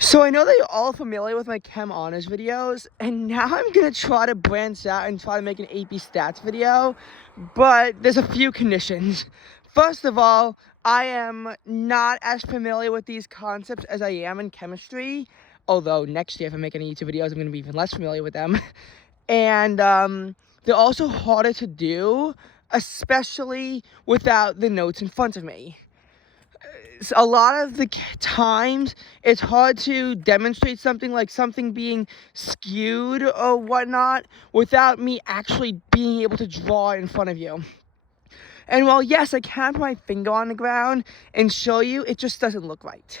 So I know that you're all familiar with my Chem Honors videos, and now I'm gonna try to branch out and try to make an AP Stats video, but there's a few conditions. First of all, I am not as familiar with these concepts as I am in chemistry, although next year if I make any YouTube videos, I'm gonna be even less familiar with them. And they're also harder to do, especially without the notes in front of me. A lot of the times it's hard to demonstrate something like something being skewed or whatnot without me actually being able to draw in front of you. And while yes, I can put my finger on the ground and show you, it just doesn't look right.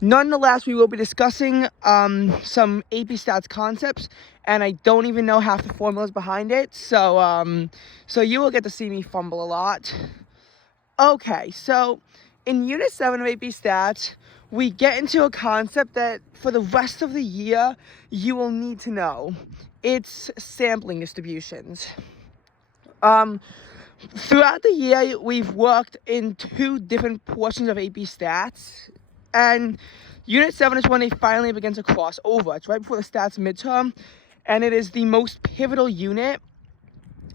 Nonetheless, we will be discussing some AP Stats concepts, and I don't even know half the formulas behind it, so you will get to see me fumble a lot. Okay, so in Unit 7 of AP Stats, we get into a concept that for the rest of the year, you will need to know. It's sampling distributions. Throughout the year, we've worked in two different portions of AP Stats, and Unit 7 is when they finally begin to cross over. It's right before the Stats midterm, and it is the most pivotal unit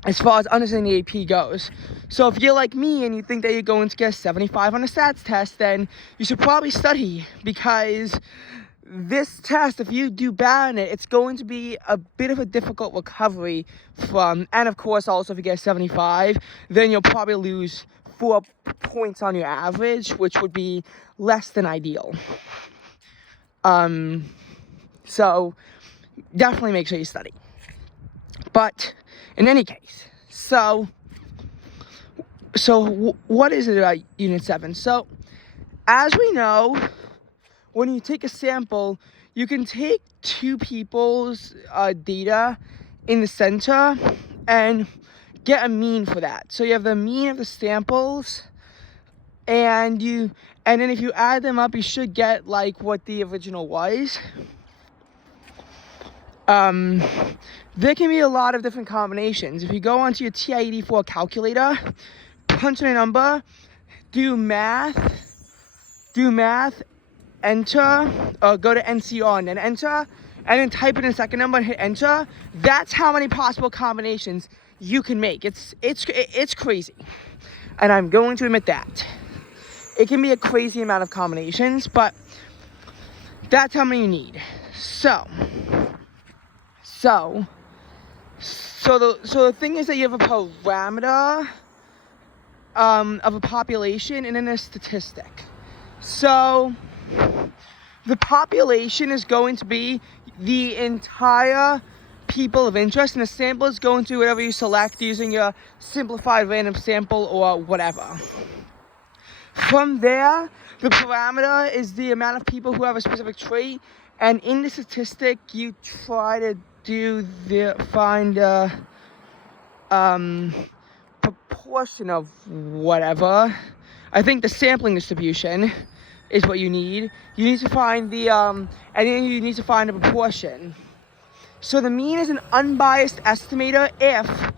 as far as understanding the AP goes. So if you're like me and you think that you're going to get 75 on a stats test, then you should probably study, because this test, if you do bad in it, it's going to be a bit of a difficult recovery from, and of course also if you get 75, then you'll probably lose 4 points on your average, which would be less than ideal. So definitely make sure you study. But in any case, so what is it about Unit 7? So, as we know, when you take a sample, you can take two people's data in the center and get a mean for that. So you have the mean of the samples, and then if you add them up, you should get like what the original was. There can be a lot of different combinations. If you go onto your TI-84 calculator, punch in a number, do math, enter, or go to NCR and then enter, and then type in a second number and hit enter. That's how many possible combinations you can make. It's crazy, and I'm going to admit that. It can be a crazy amount of combinations, but that's how many you need. So the thing is that you have a parameter of a population and then a statistic. So the population is going to be the entire people of interest, and the sample is going to be whatever you select using your simplified random sample or whatever. From there, the parameter is the amount of people who have a specific trait, and in the statistic you try to find a proportion of whatever. I think the sampling distribution is what you need. You need to find the and then you need to find a proportion. So the mean is an unbiased estimator if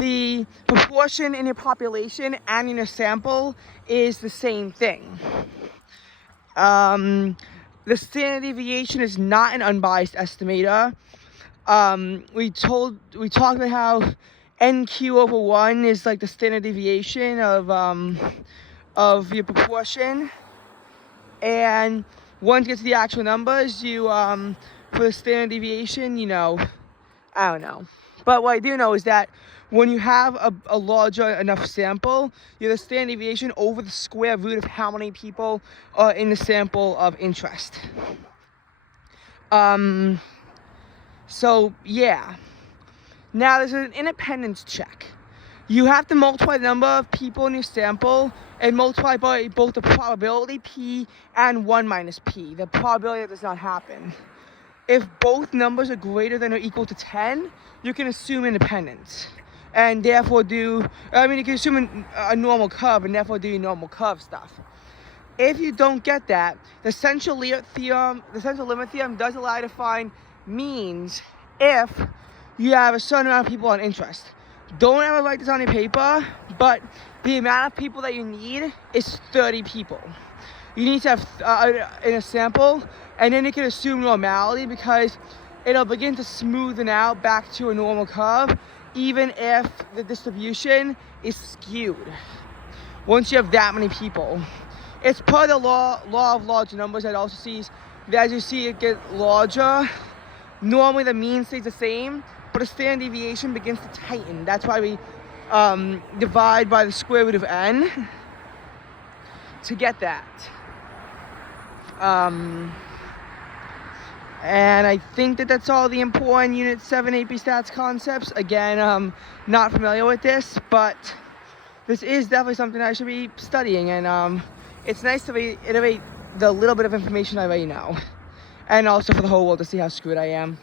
the proportion in your population and in your sample is the same thing. The standard deviation is not an unbiased estimator. We talked about how NQ over 1 is like the standard deviation of your proportion, and once you get to the actual numbers, you for the standard deviation, I don't know. But what I do know is that when you have a larger enough sample, you have the standard deviation over the square root of how many people are in the sample of interest. So yeah. Now there's an independence check. You have to multiply the number of people in your sample and multiply by both the probability P and 1 minus P, the probability that does not happen. If both numbers are greater than or equal to 10, you can assume independence. And therefore you can assume a normal curve and therefore do normal curve stuff. If you don't get that, the central limit theorem does allow you to find means if you have a certain amount of people on interest. Don't ever write this on your paper, but the amount of people that you need is 30 people. you need to have in a sample, and then it can assume normality because it'll begin to smoothen out back to a normal curve, even if the distribution is skewed. Once you have that many people, it's per the law of large numbers that also sees that as you see it get larger, normally the mean stays the same, but the standard deviation begins to tighten. That's why we divide by the square root of n to get that. And I think that that's all the important Unit 7 AP Stats concepts. Again, I'm not familiar with this, but this is definitely something I should be studying, and it's nice to reiterate the little bit of information I already know, and also for the whole world to see how screwed I am.